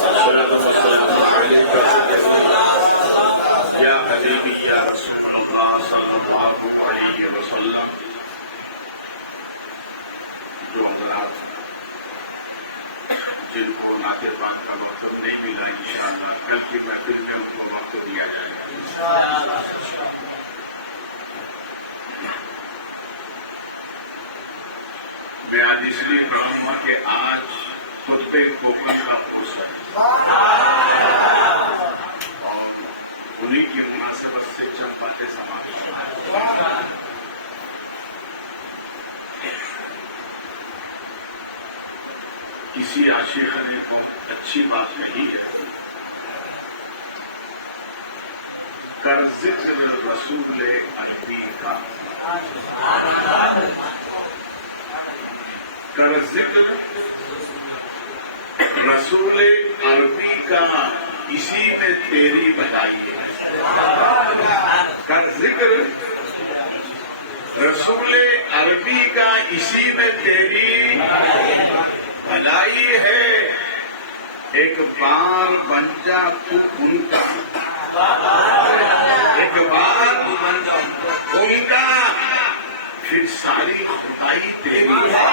الصلاة والسلام عليك يا حبيبي يا رسول الله صلى الله عليه وسلم. جو حضرات جن کو ناظران کا مطلب نہیں ملا انشاءاللہ کل کی محفل میں ان کو موقع دیا جائے گا. میں آج اس لیے پڑھوں گا کہ آج خطبے کو مسئلہ ہو سکے. انہیں کی مناسبت سے چپل کے سامان کسی عاشقانے کو اچھی بات نہیں ہے کر ذکر رسول عربی کا کر ذکر رسول عربی کا اسی میں تیری بدائی ہے. کر ذکر رسول عربی کا اسی میں تیری بھلائی ہے. ایک بار بن جا تو ان کا ایک بار ان کا پھر ساری خدائی تیری ہے.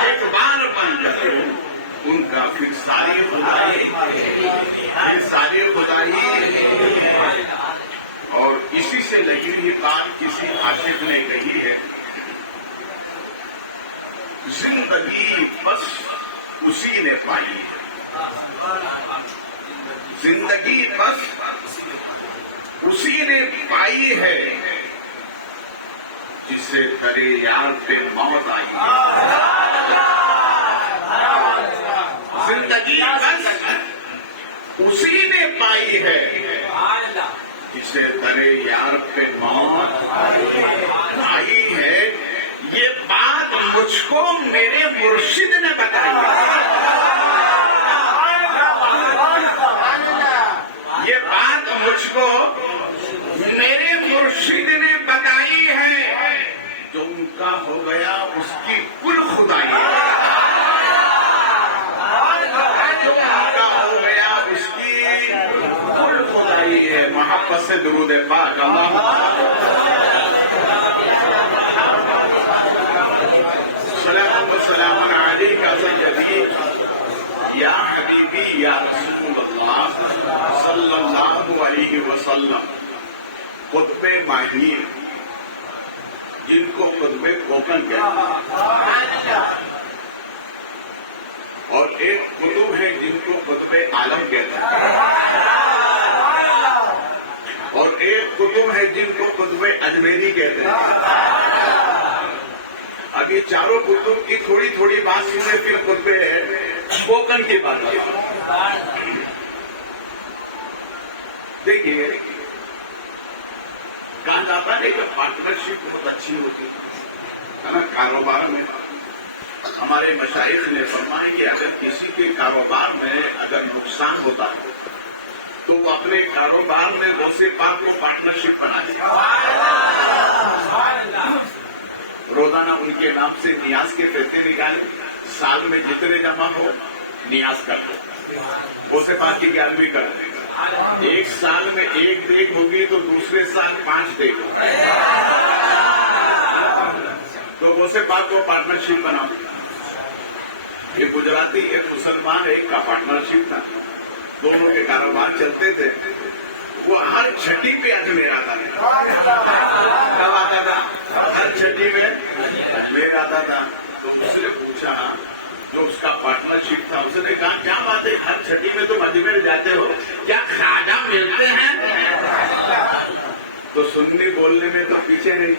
ایک بار بن جا تو ان کا پھر ساری خدائی اور اسی سے لگی ہوئی بات کسی عاشق نے کہی ہے. زندگی بس اسی نے پائی ہے. زندگی بس اسی نے پائی ہے جسے کرے یار پہ موت آئی ہے. زندگی بس اسی نے پائی ہے جسے کرے یار پہ موت آئی ہے. یہ بات مجھ کو میرے مرشد نے بتائی ہے. یہ بات مجھ کو میرے مرشد نے بتائی ہے. جو ان کا ہو گیا اس کی کل خدائی ہے. جو ان کا ہو گیا اس کی کل خدائی ہے. محبت سے درود پاک اللہم السلام علیکہ سیدی یا حبیبی یا رسول اللہ صلی اللہ علیہ وسلم. خطبے معنی جن کو خطبے کوکن کہتے ہیں اور ایک کتب ہے جن کو خطبے عالم کہتے ہیں اور ایک کتب ہے جن کو خطبے اجمیری کہتے ہیں. اب یہ چاروں کتب کی تھوڑی تھوڑی بات سنیں پھر خطبے اسپوکن کی بات. دیکھیے کہا جاتا ہے کہ پارٹنرشپ بہت اچھی ہوتی ہے نا کاروبار میں. ہمارے مشائخ نے فرمایا کہ اگر کسی کے کاروبار میں اگر نقصان ہوتا ہے تو وہ اپنے کاروبار میں دوسرے پاک کو پارٹنرشپ بنا دیا. روزانہ ان کے نام سے نیاز کے پیسے نکالے. سال میں جتنے جمع ہو نیاز کر دو. اسے پاک کی 11ویں کر دے. ایک سال میں ایک دیکھ ہوگی تو دوسرے سال 5 دیکھ ہوگی. تو اسے پاک کو پارٹنرشپ بنا. یہ گجراتی ایک مسلمان ایک کا پارٹنرشپ تھا. دونوں کے کاروبار چلتے تھے. وہ ہر چھٹی پہ اجمیر آتا تھا. کب آتا تھا؟ ہر چھٹی پہ اجمیر آتا تھا. تو اس نے پوچھا جو اس کا پارٹنرشپ تھا اس نے کہا کیا بات ہے ہر چھٹی میں تم اجمیر جاتے ہو کیا خواجہ ملتے ہیں؟ تو سنی بولنے میں تو پیچھے نہیں.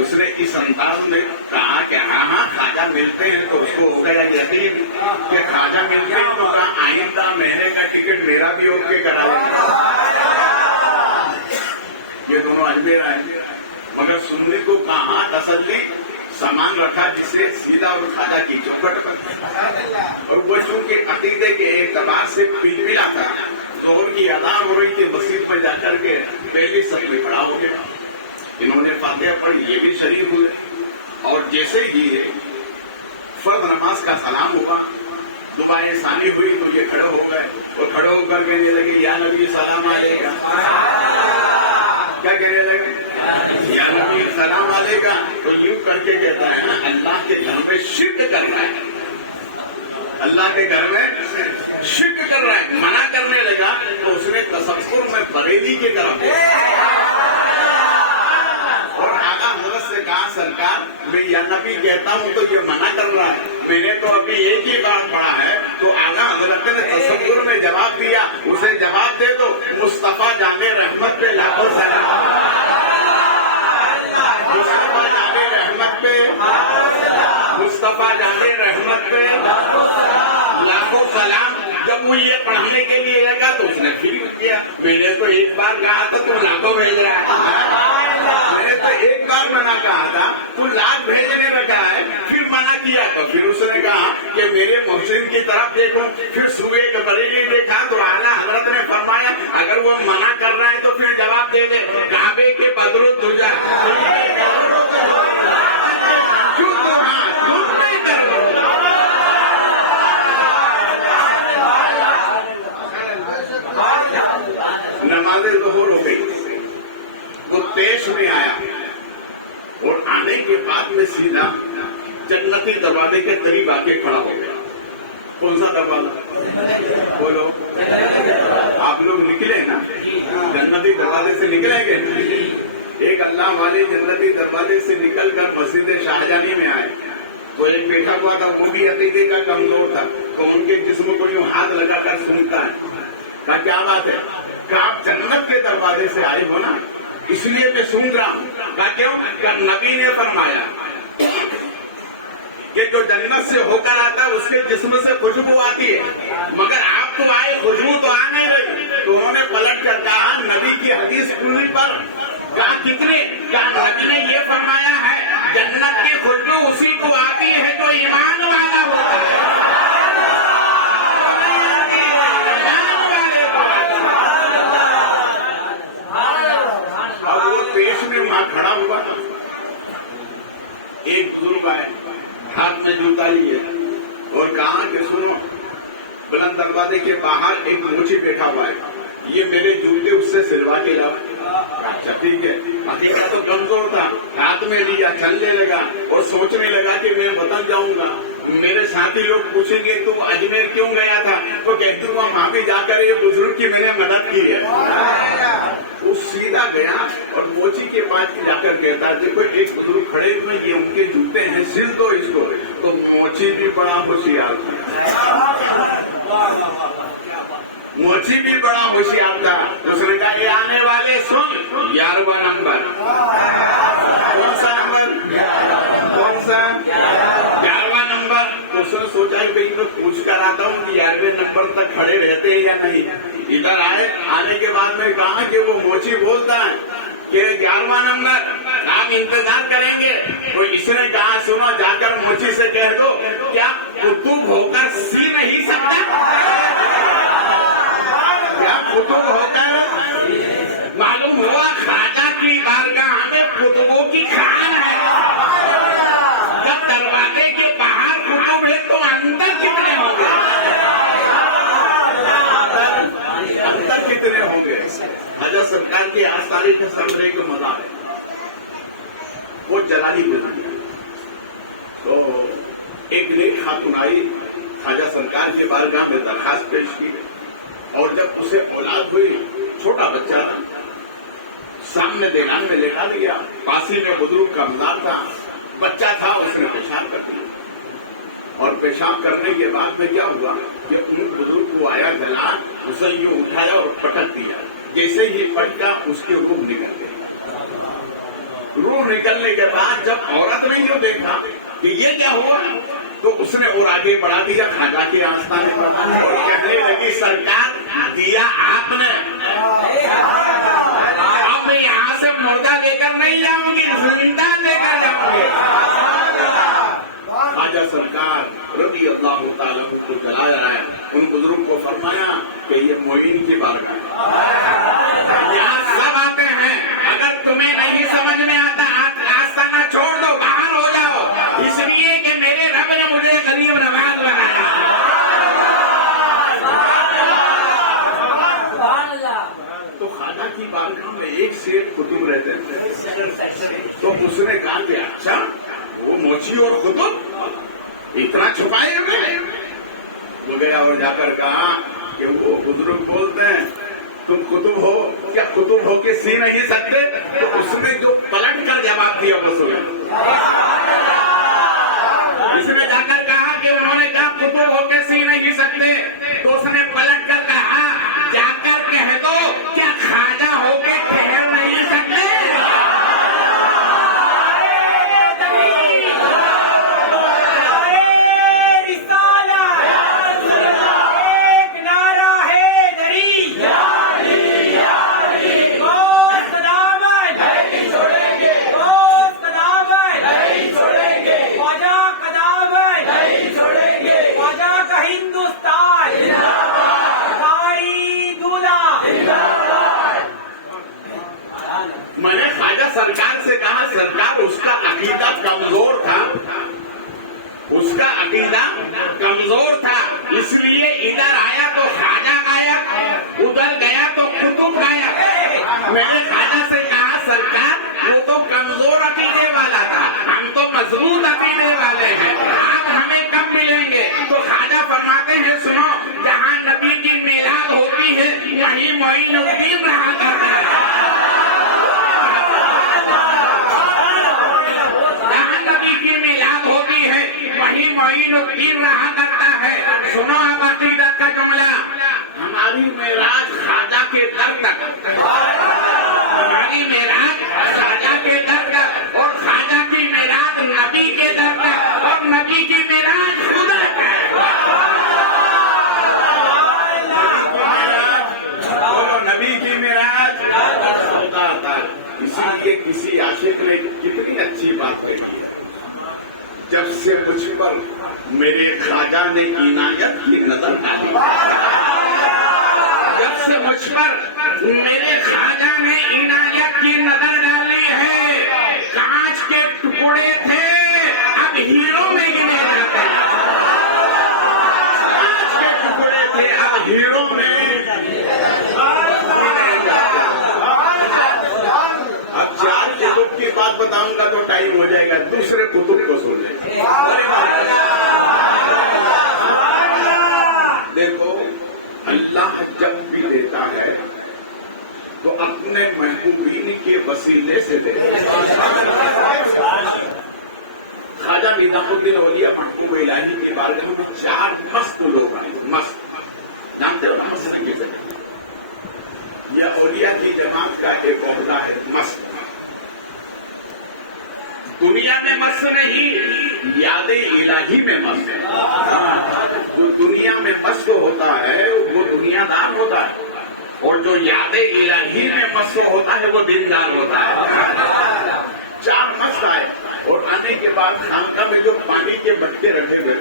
اس نے اس انداز میں کہا کہ ہاں خواجہ ملتے ہیں. تو اس کو ہو گیا یقین کہ خواجہ ملتے ہیں. تو کہا آئندہ مہینے کا ٹکٹ میرا بھی ہو کے کرا لیں. یہ دونوں اجمیر آئے مگر سننے کو کہا تسلی سامان رکھا جسے سیدھا اور خواجہ کی چوکٹ پر. اور وہ چونکہ عقیدے کے اعتبار سے پلپلا تھا. ظہر کی اذان ہو رہی تھی. مسجد میں جا کر کے پہلی صف میں کھڑا ہو گیا. انہوں نے فاتحہ پڑھی. یہ بھی شریف ہوئے اور جیسے ہی فرض نماز کا سلام ہوا، دعائیں ثانی ہوئی تو یہ کھڑے ہو گئے اور کھڑے ہو کر کہنے لگے یا نبی سلام علیکہ. کیا کہنے لگے؟ یا نبی سلام علیکہ. تو یوں کر کے کہتا ہے نا اللہ کے گھر میں شرک کر رہا ہے، اللہ کے گھر میں شرک کر رہا ہے. منع کرنے لگا تو اس نے تصور میں بریلی کی طرف اور آقا حضرت سے کہا سرکار میں یا نبی کہتا ہوں تو یہ منع کر رہا ہے، میں نے تو ابھی ایک ہی بات پڑھا ہے. تو آقا حضرت نے تصور میں جواب دیا، اسے جواب دے دو مصطفیٰ جامع رحمت پہ لاکھوں سلام، مصطفیٰ جامع رحمت پہ، مصطفیٰ جامع رحمت پہ لاکھوں سلام. جب وہ یہ پڑھنے کے لیے لگا تو اس نے پھر کیا، میں نے تو ایک بار کہا تھا تو لاکھوں بھیج رہا ہے، میں نے تو ایک بار منع کہا تھا تو لاکھ بھیجنے لگا ہے، پھر منع کیا. تو پھر اس نے کہا کہ میرے محسن کی طرف دیکھو. پھر صبح کے بریلی دیکھا تو اعلیٰ حضرت نے فرمایا اگر وہ منع کر رہا ہے تو پھر جواب دے دے کعبے کے بدر الدجا نماز ظہر ہو گئی. وہ پیش میں آیا اور آنے کے بعد میں سیدھا جنتی دروازے کے قریب آ کے کھڑا ہو گیا. کون سا دروازہ بولو؟ آپ لوگ نکلے نا جنتی دروازے سے، نکلیں گے. ایک اللہ والے جنتی دروازے سے نکل کر مسجد شاہجہانی میں آئے تو ایک بیٹھا ہوا تھا، وہ بھی عقیدے کا کمزور تھا، تو ان کے جسم کو یوں ہاتھ لگا کر سنتا ہے. کہا کیا بات ہے؟ کہ آپ جنت کے دروازے سے آئے ہو نا، اس لیے میں سن رہا ہوں. کہا کیوں؟ کہ نبی نے فرمایا کہ جو جنت سے ہو کر آتا ہے اس کے جسم سے خوشبو آتی ہے، مگر آپ تو آئے خوشبو تو آ نہیں رہی. تو انہوں نے پلٹ کر کہا نبی کی حدیث سننے پر. کہا کتنے؟ کہا نبی نے یہ فرمایا ہے جنت کی خوشبو اسی کو آتی ہے جو ایمان والا ہوتا ہے. اب وہ پیش میں وہاں کھڑا ہوا، ایک بزرگ آئے، ہاتھ میں جوتا لیے اور کہا کہ سنو، بلند دروازے کے باہر ایک موچی بیٹھا ہوا ہے، یہ میرے جوتے اس سے سلوا کے لاؤ. اچھا ٹھیک ہے. حقیقت تو کمزور تھا، ہاتھ میں لیا، چلنے لگا اور سوچنے لگا کہ میں وطن جاؤں گا. میرے ساتھی لوگ پوچھیں گے تو اجمیر کیوں گیا تھا؟ تو کہتے ہوں وہاں بھی جا کر یہ بزرگ کی میں نے مدد کی ہے. وہ سیدھا گیا اور موچی کے پاس جا کر کہتا دیکھو ایک بزرگ کھڑے ہوئے، یہ ان کے جوتے ہیں، سل دو اس کو. تو موچی بھی بڑا ہوشیار تھا، موچی بھی بڑا ہوشیار تھا. اس نے کہا یہ آنے والے سن 11واں نمبر. کون سا نمبر؟ کون سا؟ 11واں نمبر. اس نے سوچا کہ میں پوچھ کر آتا ہوں کہ 11ویں نمبر تک کھڑے رہتے ہیں یا نہیں. ادھر آئے، آنے کے بعد میں کہا کہ وہ موچی بولتا ہے کہ 11واں نمبر آپ انتظار کریں گے. تو اس نے کہا سنو، جا کر موچی سے کہہ دو کیا قطب ہو کر سی نہیں سکتا؟ کیا قطب ہو کر؟ معلوم ہوا خواجہ کی بارگاہ میں قطبوں کی خان ہے. جب دروازے کے باہر قطب ہے تو اندر کتنے ہوں گے؟ اندر کتنے ہوں گے؟ حضرت سرکار کی آثار کے سمجھنے کا مزہ ہے. وہ جلالی بنا تو ایک نیک خاتون آئی، خواجہ سرکار کی بارگاہ میں درخواست پیش کی اور جب اسے اولاد ہوئی، چھوٹا بچہ تھا، سامنے دیوان میں لٹا دیا، پاسی میں بزرگ کا مزار تھا، بچہ تھا، اس نے پیشاب کر دیا. اور پیشاب کرنے کے بعد میں کیا ہوا کہ ان بزرگ کو آیا گلا، اسے یوں اٹھایا اور پٹک دیا. جیسے ہی پٹکا اس کی روح نکل گئی. روح نکلنے کے بعد جب عورت نے یوں دیکھا کہ یہ کیا ہوا تو اس نے اور آگے بڑھا دیا خواجہ کے آستانے پر اور کہنے لگی سرکار دیا آپ نے، اب میں یہاں سے مردہ لے کر نہیں جاؤں گی، زندہ لے کر جاؤں گی. خواجہ سرکار رضی اللہ تعالیٰ کو جلایا ہے. ان بزرگ کو فرمایا کہ یہ معین کی بارگاہ ہے، یہاں سب آتے ہیں. اگر تمہیں نہیں سمجھ میں آتا آستانہ چھوڑ دو، باہر ہو جاؤ، اس لیے کہ میرے رب نے مجھے ایک سے ایک قطب رہتے تھے. تو اس نے کہا کہ اچھا وہ موچی اور قطب اتنا چھپائے ہوئے. تو گیا اور جا کر کہا کہ وہ بزرگ بولتے ہیں تم قطب ہو کیا قطب ہو کے سی نہیں سکتے. تو اس نے جو پلٹ کر جواب دیا وہ سنا. اس نے جا کر کہا کہ انہوں نے کہا قطب ہو کے سی نہیں سکتے. تو اس نے پلٹ کر کہا جا کر کہہ دو کیا خواجہ ہو کے ٹھہر نہیں سکتے. میں نے خواجہ سرکار سے کہا سرکار اس کا عقیدہ کمزور تھا. اس کا عقیدہ کمزور تھا اس لیے ادھر آیا تو خواجہ غائب, ادھر گیا تو قطب غائب. میں نے خواجہ سے کہا سرکار وہ تو کمزور عقیدے والا تھا, ہم تو مضبوط عقیدے والے ہیں, آپ ہمیں کب ملیں گے. تو خواجہ فرماتے ہیں سنو جہاں نبی کی میلاد ہوتی ہے وہیں معین الدین رہا کرتا ہے. معین الدین رہا کرتا ہے. سنو اب عقیدت کا جملہ. ہماری معراج خواجہ کے در تک, ہماری معراج خواجہ کے در تک, اور خواجہ کی معراج نبی کے در تک, اور نبی کی معراج خدا تک. بولو نبی کی معراج خدا تک. اسی لیے کسی عاشق نے کتنی اچھی بات کہی, جب سے مجھ پر میرے خواجہ نے عنایت کی نظر ڈالی, جب سے مجھ پر میرے خواجہ نے عنایت کی نظر ڈالی ہے. کانچ کے ٹکڑے تھے اب ہیرو میں گنے جاتے ہیں, کانچ کے ٹکڑے تھے اب ہیرو میں. اب 4 قطب کی بات بتاؤں گا تو ٹائم ہو جائے گا, دوسرے قطب کو سن لیں. دیکھو اللہ جب بھی دیتا ہے تو اپنے محبوبین کے وسیلے سے دیتا ہے. خواجہ نظام الدین اولیاء محبوب الہی کے بارگاہ میں 4 مست لوگ آئے. مست جانتے ہو نا مست رنگے سے, یہ اولیاء کی جماعت کا ایک عہدہ ہے مست. دنیا میں مست نہیں, یاد الہی میں مست ہے. جو دنیا میں مست ہوتا ہے وہ دنیا دار ہوتا ہے, اور جو یاد الہی میں مست ہوتا ہے وہ دیندار ہوتا ہے. 4 مست آئے اور آنے کے بعد خانقاہ میں جو پانی کے بٹکے رکھے ہوئے,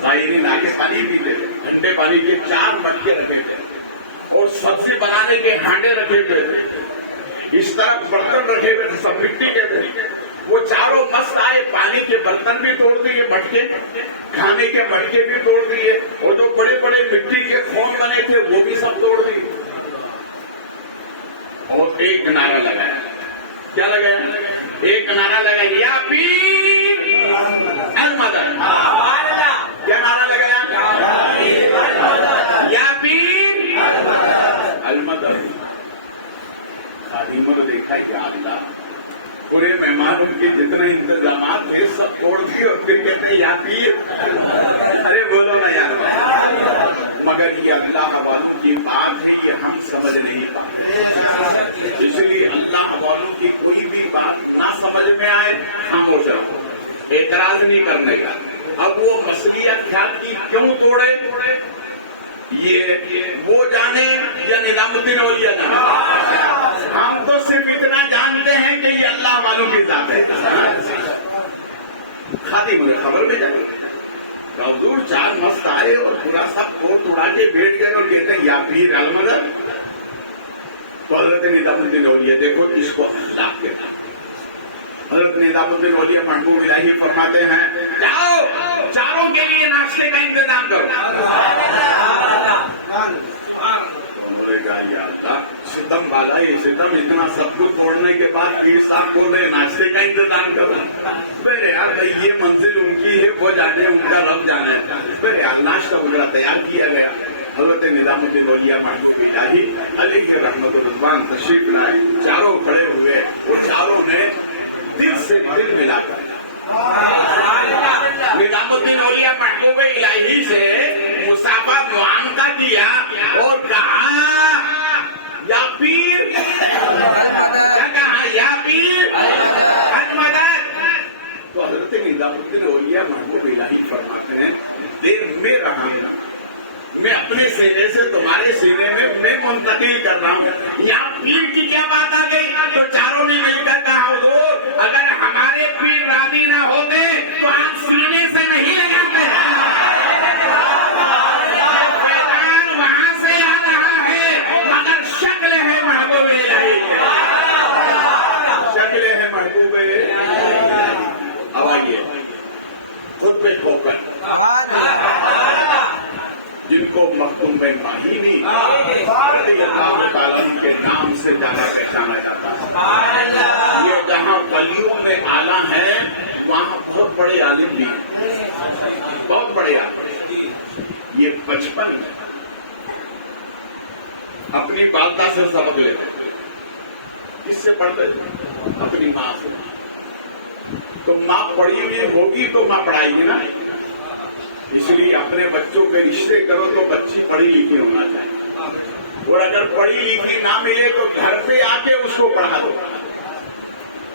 زائرین آگے پانی پیتے تھے, ٹھنڈے پانی کے 4 بٹکے رکھے تھے, اور سبزی بنانے کے ہانڈے رکھے ہوئے تھے, اس طرح برتن رکھے ہوئے تھے سب مٹی کے تھے. وہ چاروں مست آئے, پانی کے برتن بھی توڑ دیے, مٹکے کھانے کے مٹکے بھی توڑ دیے, اور جو بڑے بڑے مٹی کے خون بنے تھے وہ بھی سب توڑ دیے. اور ایک نعرہ لگایا. کیا لگایا؟ ایک نعرہ لگایا, یا پیر المدد. کیا نعرہ لگایا؟ یا پیر المدد. خادموں نے دیکھا کہ اللہ پورے مہمانوں کے جتنے انتظامات تھے سب توڑ دیے, اور پھر کہتے ہیں یا پیر. ارے بولو نا یار, مگر یہ اللہ والوں کی بات ہے, یہ ہم سمجھ نہیں پاتے. اس لیے اللہ والوں کی کوئی بھی بات نہ سمجھ میں آئے خاموش رہو, اعتراض نہیں کرنے کا. اب وہ مسئلیت خیال کی کیوں توڑے یہ وہ جانے یا نظام الدین اولیاء جانے. ہم تو صرف اتنا جانتے ہیں کہ یہ اللہ والوں کی ذات ہے. خادم مجھے خبر بھی جائے, دور 4 مست آئے اور پورا سب کوٹ اڑا کے بیٹھ گئے اور کہتے ہیں یا پیر المدد. تو حضرت نظام الدین اولیاء دیکھو اس کو اللہ کہتا ہے. حضرت نظام الدین اولیاء محبوب الہی فرماتے ہیں جاؤ چاروں کے لیے ناشتے کا انتظام کرو. ستم معاملہ تیار کیا گیا. حضرت نظام الدین اولیاء محمود الہی علیہ رحمت الرضوان تشریف لائے. چاروں کھڑے ہوئے, وہ چاروں نے دل سے دل ملا کر نظام الدین اولیاء محبوب الہی سے مصافحہ معانقہ کیا اور کہا یا پیر, کیا کہا, یا پیر حج مدد. تو حضرت نظام الدین اولیاء محبوب الہی فرماتے ہیں دیر میں رہا, میں اپنے سینے سے تمہارے سینے میں منتقل کر رہا ہوں. یہاں پیر کی کیا بات آ گئی؟ تو چاروں نے مل کر کہا حضور اگر ہمارے پیر راضی نہ ہوتے تو آپ سینے سے نہیں لگاتے ہیں. وہاں سے آ رہا ہے مگر شکل ہے محبوب الہی, شکل ہے محبوب الہی. اب آئیے خود پہ ہو کر جن کو مختوم بن ماہی رضی اللہ تعالیٰ کے نام سے زیادہ پہچانا جاتا ہے. یہ جہاں ولیوں میں آلہ ہیں وہاں بہت بڑے عالم بھی ہیں, بہت بڑے عالم. یہ بچپن اپنی والدہ سے سبق لیتے تھے. کس سے پڑھتے تھے؟ اپنی ماں سے. تو ماں پڑھی ہوئی ہوگی تو ماں پڑھائے گی نا, اس لیے اپنے بچوں کے رشتے کرو تو بچی پڑھی لکھی ہونا چاہیے, اور اگر پڑھی لکھی نہ ملے تو گھر پہ آ کے اس کو پڑھا دو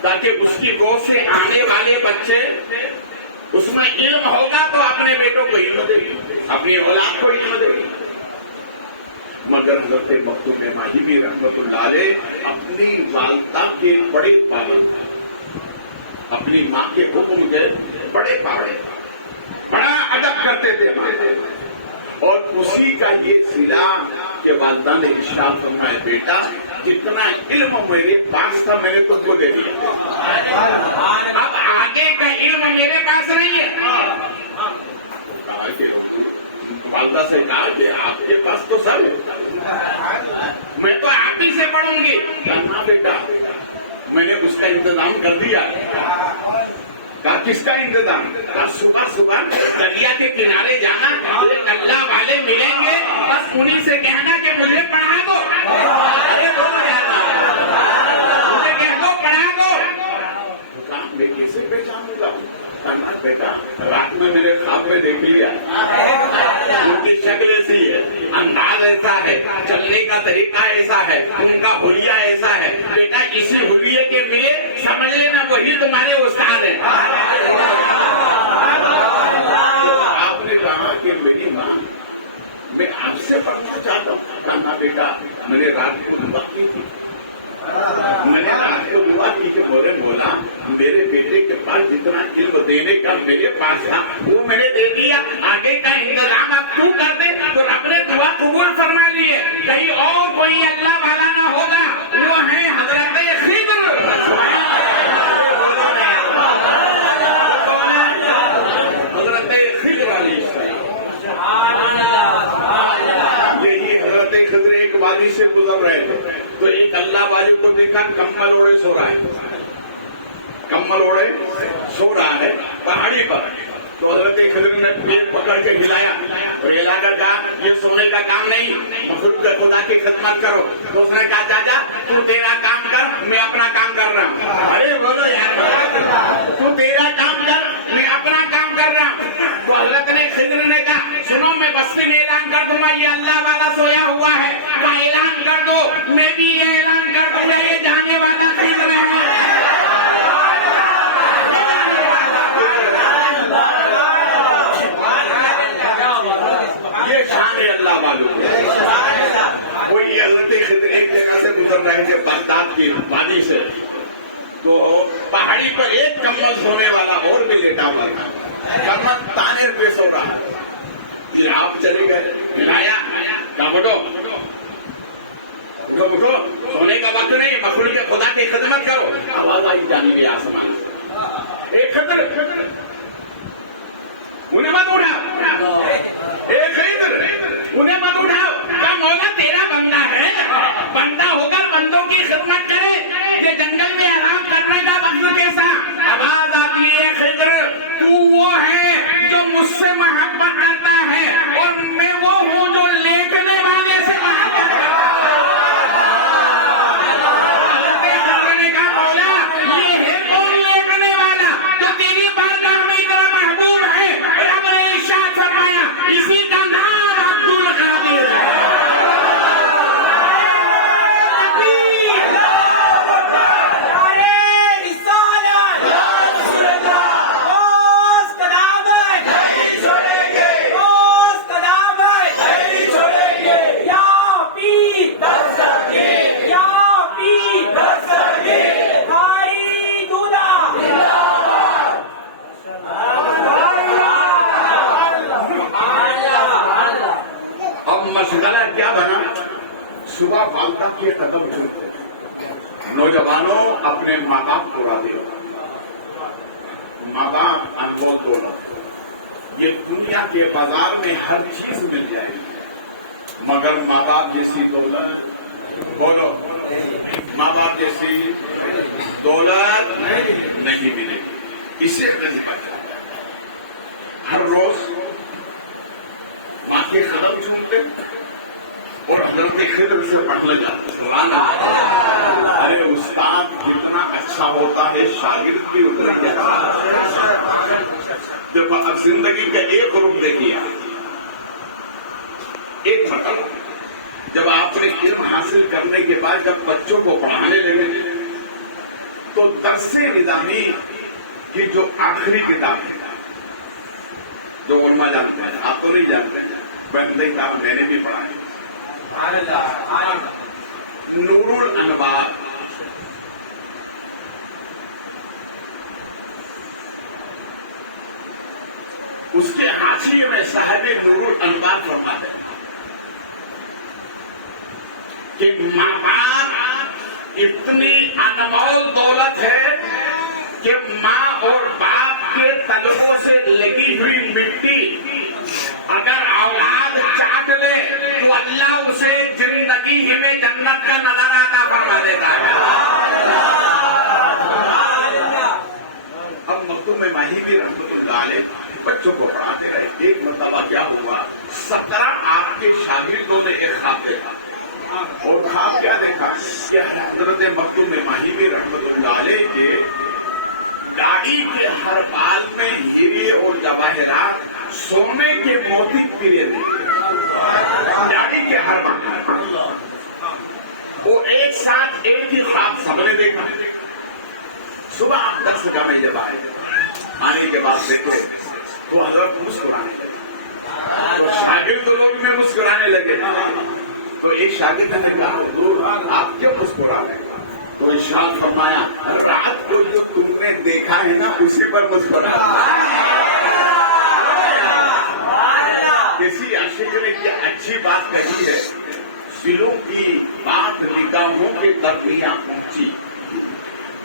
تاکہ اس کی گود سے آنے والے بچے اس میں علم ہوگا تو اپنے بیٹوں کو علم دے گی, اپنی اولاد کو علم دے گی. مگر حضرت مختوم ماہی رحمت اللہ علیہ اپنی والدہ کے بڑے پابند, اپنی ماں کے حکم کے بڑے پابند, بڑا ادب کرتے تھے ماں, اور اسی کا یہ سلا کہ والدہ نے ارشاد فرمایا بیٹا جتنا علم میرے پاس تھا میں نے تم کو دے دیا, اب آگے کا علم میرے پاس نہیں ہے. والدہ سے کہا کہ آپ کے پاس تو سب ہے, میں تو آپ ہی سے پڑھوں گی. کہنا بیٹا میں نے اس کا انتظام کر دیا. کہا کس کا انتظام؟ کہا صبح صبح دریا کے کنارے جانا, اللہ والے ملیں گے بس انہیں سے کہنا کہ مجھے پڑھا دو. ارے مجھے کہہ دو پڑھا دو. کہا میں کیسے پہچانوں گا؟ کہنا بیٹا رات میں میرے خواب میں دیکھ لیا, ان کی شکل ایسی ہے, انداز ایسا ہے, چلنے کا طریقہ ایسا ہے, ان کا حلیہ ایسا ہے. بیٹا اسی حلیے کے ملے سمجھ لینا وہی تمہارے استاد ہیں. آپ نے کہا کہ میری ماں میں آپ سے پڑھنا چاہتا ہوں. کہنا بیٹا میں نے رات کو دعا کی تھی, میں نے رات کو دعا کی کہ بولا میرے بیٹے کے پاس جتنا علم دینے کا میرے پاس تھا وہ میں نے دے دیا, آگے کا انتظام آپ کیوں کر دے. تو رب نے دعا قبول فرما لی ہے. کہیں اور کوئی اللہ والا نہ ہوگا, وہ ہے حضرت خضر. حضرت خضر علیہ السلام. یہی حضرت خضر ایک وادی سے گزر رہے تھے تو ایک اللہ والے کو دیکھا کمبل اوڑے سو رہا ہے, کمبل اوڑے سو رہا ہے پہاڑی پر. تو حضرت خضر نے پیر پکڑ کے ہلایا اور ہلا کر کہا یہ سونے کا کام نہیں, خدا کی خدمت کرو. تو اس نے کہا چاچا تو تیرا کام کر میں اپنا کام کر رہا ہوں. ارے بولو یار, تو تیرا کام کر میں اپنا کام کر رہا ہوں. تو حضرت نے خضر نے کہا سنو میں بستی میں اعلان کر دوں گا یہ اللہ والا سویا ہوا ہے, کا اعلان کر دو. میں بھی یہ اعلان کر دوں گا یہ جانے والا خضر ہے. یہ شان اللہ والوں کوئی حضرت خضر ایک جگہ سے گزر رہے تھے بغداد کی وادی سے, تو پہاڑی پر ایک کمبل سونے والا اور بھی لیٹا ہوا تھا, کمبل تانے پہ سو رہا. آپ چلے گئے ملایا, کہا بٹو سونے کا وقت نہیں, مخلوق کے خدا کی خدمت کرو. آواز آئی جانب آسمان, ایک خضر انہیں مت اٹھاؤ, ایک خضر انہیں مت اٹھاؤ. کیا مولا تیرا بندہ ہے, بندہ ہو کر بندوں کی خدمت کرے, یہ جنگل میں آرام کرنے کا وقت کیسا. آواز آتی ہے خضر تو وہ ہے جو مجھ سے محبت کرتا ہے اور والدہ کے قدم چومتے تھے. نوجوانوں اپنے ماں باپ کو راضی ہو. ماں باپ انمول دولت. یہ دنیا کے بازار میں ہر چیز مل جائے گی مگر ماں باپ جیسی دولت بولو ماں باپ جیسی دولت نہیں ملے گی. اسے ہر روز وہاں کے قدم چومتے اور حضرت خضر سے پڑھنے جاتے. ارے استاد کتنا اچھا ہوتا ہے شاگرد کی اتنا جب اب زندگی کا ایک روپ دیکھیے ایک مرتبہ جب آپ نے علم حاصل کرنے کے بعد جب بچوں کو پڑھانے لگے تو درس نظامی کی جو آخری کتاب ہے جو علماء جانتے ہیں آپ تو نہیں جانتے بندے کتاب میں نے بھی پڑھائی نور الانوار. اس کے حاشیے میں صاحب نور الانوار فرماتے ہیں کہ ماں باپ اتنی انمول دولت ہے کہ ماں اور باپ کے تلووں سے لگی ہوئی مٹی اگر اولاد چاٹ لے تو اللہ اسے زندگی ہی میں جنت کا نظارہ عطا فرما دیتا ہے. اب مختوم ماہی بھی رحمت اللہ علیہ بچوں کو پڑھاتے رہے. ایک مرتبہ کیا ہوا 17 آپ کے شاگردوں نے ایک خواب دیکھا اور خواب کیا دیکھا کہ حضرت مختوم ماہی بھی رحمت اللہ علیہ کے گاڑی کے ہر بال میں ہیرے اور جواہرات سونے کے موتی پھرے دیکھے. گاڑی کے ہر بال وہ ایک ساتھ ایک ہی خواب سب نے دیکھا. صبح آپ 10 بجے جب آئے آنے کے بعد دیکھو تو حضرت مسکرانے لگے شاگرد لوگ میں مسکرانے لگے. تو ایک شاگرد نے کہا آپ کیوں مسکرا رہے ہیں؟ تو ارشاد فرمایا رات کو جو تم نے دیکھا ہے نا اسی پر مسکرا. کسی عاشق نے کیا اچھی بات کہی ہے دلوں کی بات نگاہوں کے درمیان پہنچی.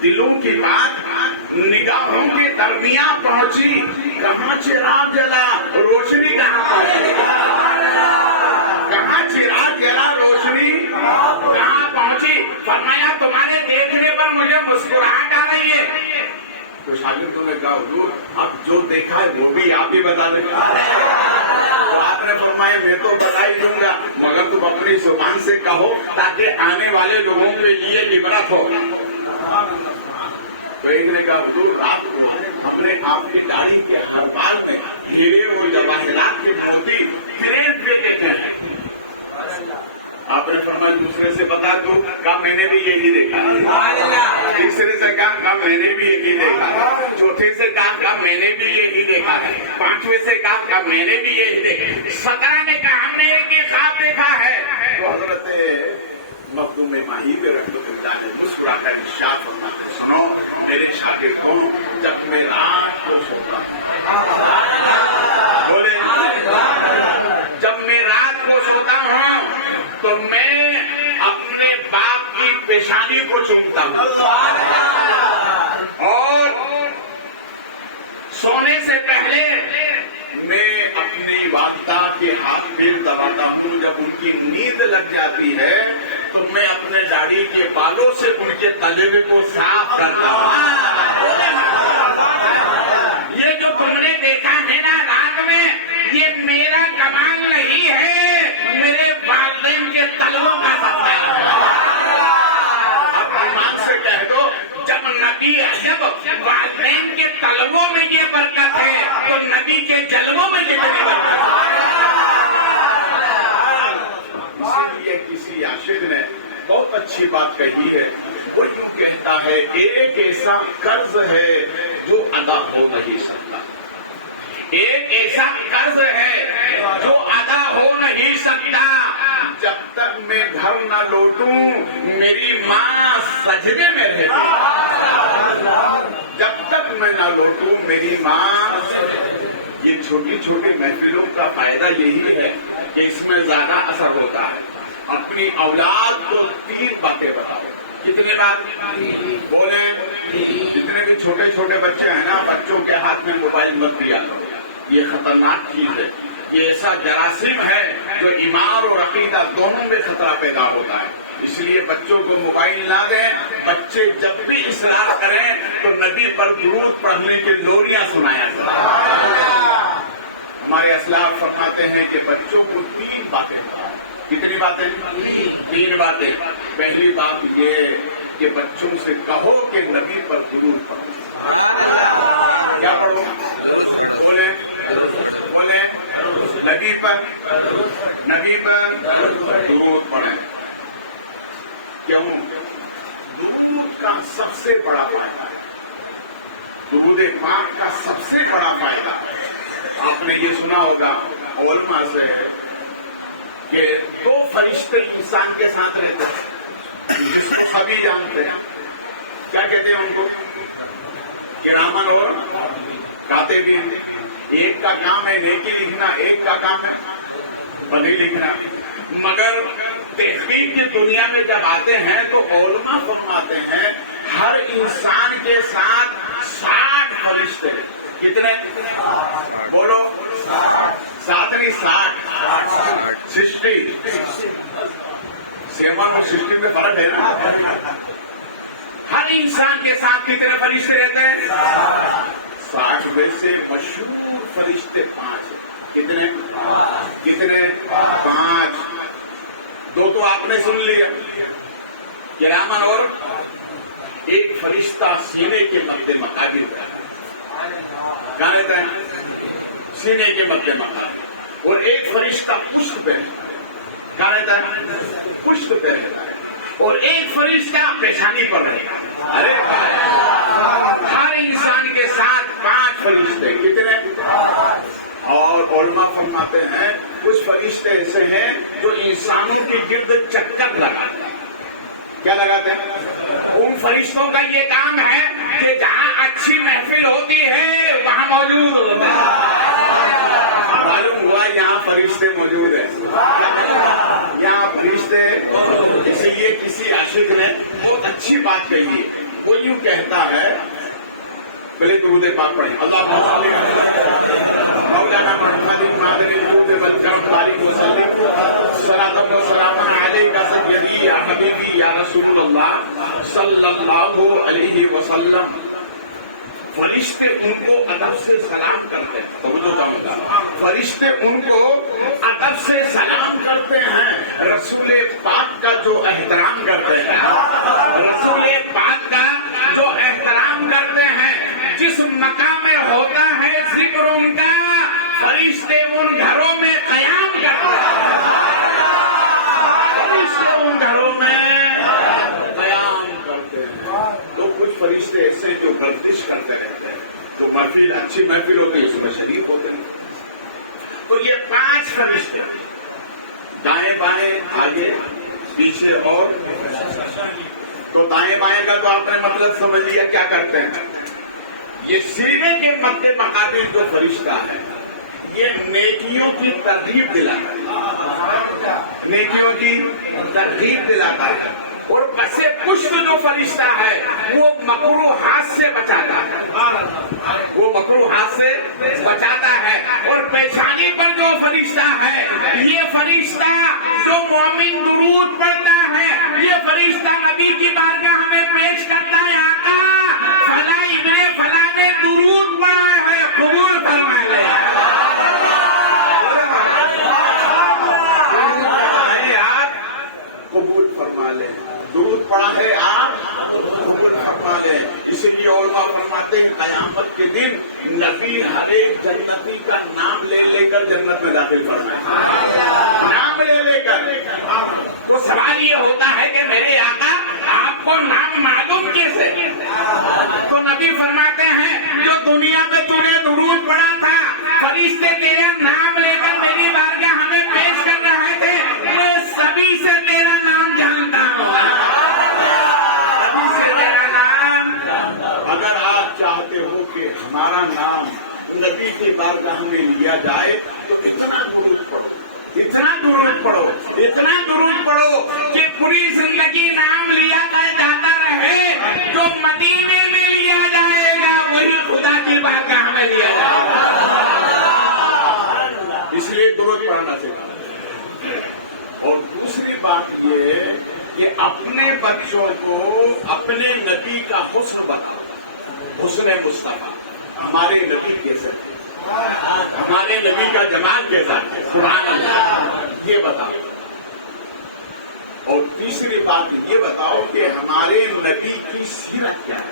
دلوں کی بات نگاہوں کے درمیان پہنچی. کہاں چراغ جلا روشنی کہاں پہنچی. کہاں چراغ جلا روشنی کہاں پہنچی. فرمایا تمہارے دیکھنے پر مجھے مسکراہٹ آ رہی ہے. تو شاگردوں نے کہا حضور اب جو دیکھا ہے وہ بھی آپ ہی بتا دیں. تو آپ نے فرمایا میں تو بتا ہی دوں گا مگر تم اپنی زبان سے کہو تاکہ آنے والے لوگوں کے لیے عبرت ہو. تو ایک نے کہا حضور آپ اپنے آپ کی داڑھی کے ہر بال میں ہیرے اور جواہرات کے موتی خرید کے دیکھے ہیں. آپ نے فرمایا دوسرے سے بتا دوں کہا میں نے بھی یہی دیکھا. تیسرے سے کہا میں نے بھی یہی دیکھا. چوتھے سے کہا میں نے بھی یہی دیکھا. پانچویں سے کہا میں نے بھی یہی دیکھا. 17 نے کہا ہم نے ایک ہی خواب دیکھا ہے. تو حضرت مخدوم ماہی بھی رحمت اللہ نے مسکرا کر ارشاد فرمایا سنو میرے شاگردوں جب میں رات کو سوتا بولے جب میں رات کو سوتا ہوں تو میں اپنے باپ کی پیشانی کو چومتا ہوں اور سونے سے پہلے میں اپنی والدہ کے ہاتھ میں دباتا ہوں. جب ان کی نیند لگ جاتی ہے تو میں اپنے داڑھی کے بالوں سے ان کے تلوے کو صاف کرتا ہوں. یہ جو تم نے دیکھا ہے نا رات میں یہ میرا کمال نہیں ہے میرے والدین کے تلووں کا سبب ہے. اب ایمان سے کہہ دو جب نبی جب والدین کے تلووں میں یہ برکت ہے تو نبی کے جلووں میں کتنی برکت ہے. اسی لیے کسی عاشق نے بہت اچھی بات کہی ہے. وہ یوں کہتا ہے ایک ایسا قرض ہے جو ادا ہو نہیں سکتا. ایک ایسا قرض ہے جو ادا ہو نہیں سکتا. جب تک میں گھر نہ لوٹوں میری ماں سجدے میں رہتی. جب تک میں نہ لوٹوں میری ماں. یہ چھوٹی چھوٹی محفلوں کا فائدہ یہی ہے کہ اس میں زیادہ اثر ہوتا ہے. اپنی اولاد کو 3 باتیں بتاؤ. کتنی بات بولیں؟ جتنے بھی چھوٹے چھوٹے بچے ہیں نا، بچوں کے ہاتھ میں موبائل مت دیا کرو. یہ خطرناک چیز ہے. یہ ایسا جراثیم ہے جو ایمان اور عقیدہ دونوں میں خطرہ پیدا ہوتا ہے. اس لیے بچوں کو موبائل نہ دیں. بچے جب بھی اصرار کریں تو نبی پر درود پڑھنے کی لوریاں سنایا کریں. ہمارے اسلاف فرماتے ہیں کہ بچوں کو 3 باتیں. کتنی باتیں؟ 3 باتیں. پہلی بات یہ کہ بچوں سے کہو کہ نبی پر درود پڑھو. کیا پڑھو؟ بولیں نبی پر درود پڑھیں. کیوں؟ درود کا سب سے بڑا فائدہ ہے. درود پاک کا سب سے بڑا فائدہ ہے. آپ نے یہ سنا ہوگا علماء سے کہ 2 فرشتے انسان کے ساتھ رہتے ہیں. سبھی جانتے ہیں. کیا کہتے ہیں ان کو؟ کرامن اور کاتبین. ایک کا کام ہے نیکی لکھنا، ایک کا کام ہے بدی لکھنا. مگر تحقیق کی دنیا میں جب آتے ہیں تو علماء فرماتے ہیں ہر انسان کے ساتھ 60 فرشتے. کتنے؟ بولو. 7 نہیں 60. 60. 7 اور 60 میں فرق ہے نا. ہر انسان کے ساتھ کتنے فرشتے رہتے ہیں؟ 60 میں سے مشہور فرشتے 5. کتنے؟ 5. 2 تو آپ نے سن لیا کرامن، اور ایک فرشتہ سینے کے مدد مقابل کا. کہاں رہتا ہے؟ سینے کے مدد مقابل. اور ایک فرشتہ پشت پہ. کہاں رہتا ہے؟ پشت پہ رہتا ہے. اور ایک فرشتہ پیشانی پر رہتا ہے. ارے ہر انسان کے ساتھ 5 فرشتے. کتنے؟ اور علماء فرماتے ہیں کچھ فرشتے ایسے ہیں جو انسانوں کی گرد چکر لگاتے ہیں. کیا لگاتے ہیں؟ ان فرشتوں کا یہ کام ہے کہ جہاں اچھی محفل ہوتی ہے وہاں موجود ہوتا ہے. معلوم ہوا یہاں فرشتے موجود ہیں. یہاں فرشتے. اس لیے کسی عاشق نے بہت اچھی بات کہی. وہ یوں کہتا ہے، پہلے درود پاک پڑھیں. اللہم صل علی مولانا محمد مادر القلوب والجم بارک وسلم صلاۃ و سلام علیک سیدی یا حبیبی یا رسول اللہ صلی اللہ علیہ وسلم. فرشتے ان کو ادب سے سلام کرتے ہیں. فرشتے ان کو ادب سے سلام کرتے ہیں. رسول پاک کا جو احترام کرتے ہیں، رسول پاک کا جو احترام کرتے ہیں، جس مقام میں ہوتا ہے ذکر ان کا، فرشتے ان گھروں میں قیام کرتے ہیں. فرشتے ان گھروں میں قیام کرتے ہیں. تو کچھ فرشتے ایسے جو گردش کرتے رہتے ہیں. تو محفل اچھی محفل ہوتی ہے، اس میں شریف ہوتے ہیں. تو یہ 5 فرشتے دائیں بائیں آگے پیچھے اور. تو دائیں بائیں کا تو آپ نے مطلب سمجھ لیا کیا کرتے ہیں. یہ سینے کے مد مقابل جو فرشتہ ہے یہ نیکیوں کی ترغیب دلاتا ہے. نیکیوں کی ترغیب دلاتا ہے. اور بسے پشت جو فرشتہ ہے وہ مکروہات سے بچاتا ہے. وہ مکروہات سے بچاتا ہے. اور پیشانی پر جو فرشتہ ہے یہ فرشتہ جو مومن درود پڑھتا ہے، یہ فرشتہ نبی کی بارگاہ ہمیں پیش کرتا ہے، آقا فلاں ابن فلاں نے درود پڑھا ہے، قبول فرما لے. آپ قبول فرما لیں. درود پڑھا ہے آپ قبول فرما لیں. اس لیے علماء فرماتے ہیں قیامت کے دن نبی ہر ایک جنتی کا نام لے لے کر جنت میں داخل فرمائے. نام لے لے کر. تو سوال یہ ہوتا ہے کہ میرے آقا آپ کو نام معلوم کیسے؟ تو نبی فرماتے ہیں جو دنیا میں تو نے درود پڑھا تھا، فرشتے تیرا نام لے کر میری بارگاہ ہمیں پیش کر رہے تھے، میں سبھی سے تیرا نام جانتا ہوں. سبھی سے تیرا نام. اگر آپ چاہتے ہو کہ ہمارا نام نبی کی بارگاہ میں لیا جائے تو اتنا درود پڑھو. اتنا درود پڑھو کہ پوری زندگی نام لیا جاتا رہے، جو مدینے میں لیا جائے گا وہی خدا کی بارگاہ میں لیا جائے گا۔ اس لیے درود پڑھنا چاہیے۔ اور دوسری بات یہ ہے کہ اپنے بچوں کو اپنے نبی کا حسن بتاؤ، حسن مصطفیٰ، ہمارے نبی کیسے، ہمارے نبی کا جمال کیسا ہے، سبحان اللہ، یہ بتاؤ۔ اور تیسری بات یہ بتاؤ کہ ہمارے نبی کی سیرت کیا ہے۔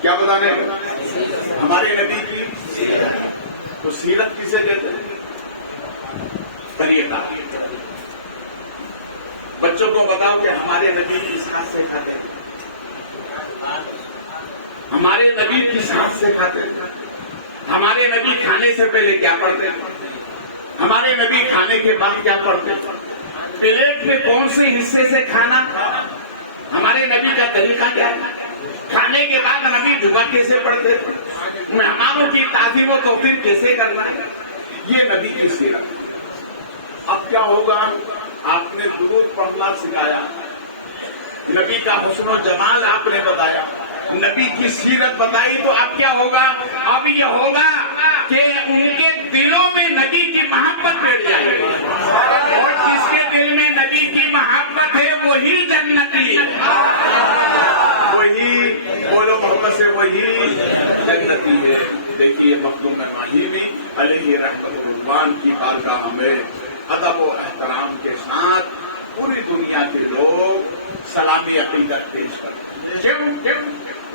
کیا بتانے؟ ہمارے نبی کی سیرت۔ تو سیرت کسے کہتے ہیں؟ طریقہ۔ بچوں کو بتاؤ کہ ہمارے نبی کس ہاتھ سے کھاتے ہیں، ہمارے نبی کس ہاتھ سے کھاتے ہیں، ہمارے نبی کھانے سے پہلے کیا پڑھتے ہیں، ہمارے نبی کھانے کے بعد کیا پڑھتے ہیں، پلیٹ میں کون سے حصے سے کھانا، ہمارے نبی کا طریقہ کیا ہے، کھانے کے بعد نبی دعا کیسے پڑھتے ہیں، مہمانوں کی تعظیم و توقیر کیسے کرنا ہے، یہ نبی کی سیرت۔ اب کیا ہوگا؟ آپ نے درود پڑھنا سکھایا، نبی کا حسن و جمال آپ نے بتایا، نبی کی سیرت بتائی، تو اب کیا ہوگا؟ اب یہ ہوگا کہ ان کے دلوں میں نبی کی محبت بیٹھ جائے گی، اور جس کے دل میں نبی کی محبت ہے وہی جنتی، وہی بولو محمد سے، وہی جنتی ہے۔ دیکھیے مخدوم ابراہیمی علیہ رحمۃ اللہ کی بارگاہ میں ادب و احترام کے ساتھ پوری دنیا کے لوگ سلام عقیدت پیش کرتے ہیں۔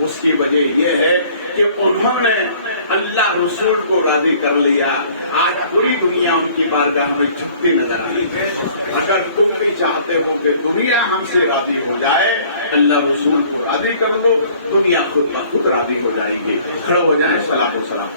اس کی وجہ یہ ہے کہ انہوں نے اللہ رسول کو راضی کر لیا۔ آج پوری دنیا ان کی بارگاہ میں جھکتی نظر آتی ہے۔ اگر تم بھی چاہتے ہو کہ دنیا ہم سے راضی ہو جائے، اللہ رسول کو راضی کر دو، دنیا خود بخود راضی ہو جائے گی۔ کھڑے ہو جائیں، صلاۃ و سلام۔